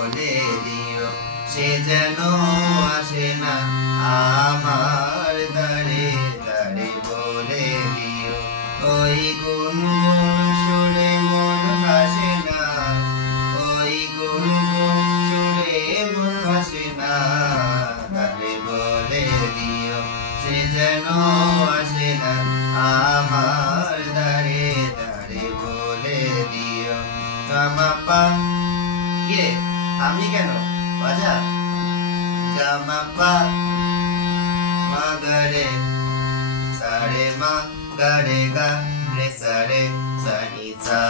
বলে দিও সে যেন আসে না আমার দাঁড়ে দাঁড়ে বলে দিও ওই গুনগুন সুরে মন হাসে না ওই গুনগুন সুরে মন হাসে না দাঁড়ে বলে দিও সে যেন আসে না আমার দাঁড়ে দাঁড়ে বলে দিও গামাপা ইয়ে আমি কেন বাজা গামাপা মাগরে সারে মা গারে গা রে সারে সানি সা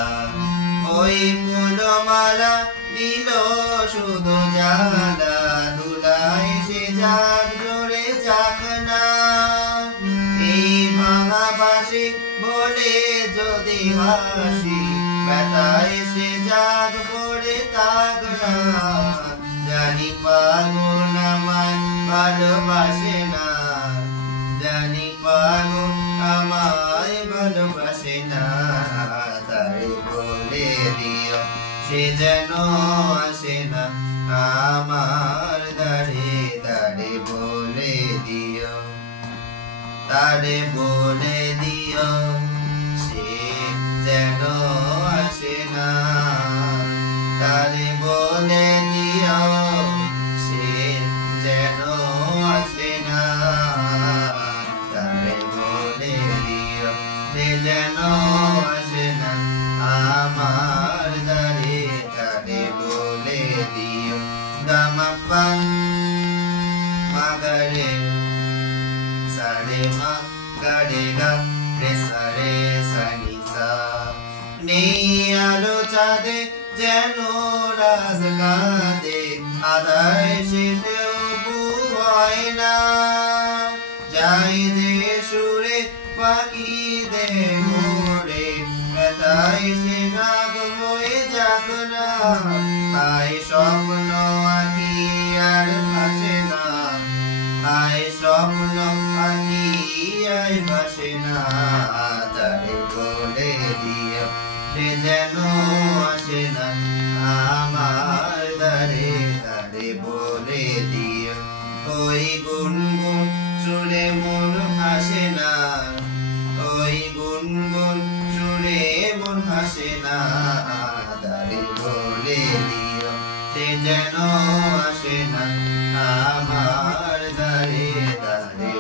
ওই ফুলমালা দিল শুধু জালা দুলাই সে যাক জোরে যাক না এই ভাঙা বাসি বলে যদি হাসি ব্যথায় সে জাগ পড়ে থাক না জানি পাগল আমায় ভালোবাসে না জানি পাগল আমায় ভালোবাসে না তাই বলে দিও সে যেন আসে না আমার দাঁড়ে দাঁড়ে বলে দিও তারে বলে দিও সে যেন আসে না তারে বলে দিও সে যেন আসে না তারে বলে দিও সে যেন আসে না আমার দাঁড়ে দাঁড়ে বলে দিও গামাপা মাগরে সারে মা গারে গা রে সারে সানি সা নেই আলো চাঁদে যেন রাজ কাঁদে আধার শেষেও হয় না যাই যে সুরে পাখিদের মোড়ে ব্যথায় সে রাগ হয়ে যাক না আয় স্বপ্ন আঁকি আর ভাসে না আয় স্বপ্ন আঁকি আয় ভাসে না তারে বলে দিও সে যেন আসে না আমার দাঁড়ে দাঁড়ে বলে দিও ওই গুনগুন সুরে মন হাসে না ওই গুনগুন সুরে মন হাসে না দাঁড়ে বলে দিও সে যেন আসে না আমার দাঁড়ে দাঁড়ে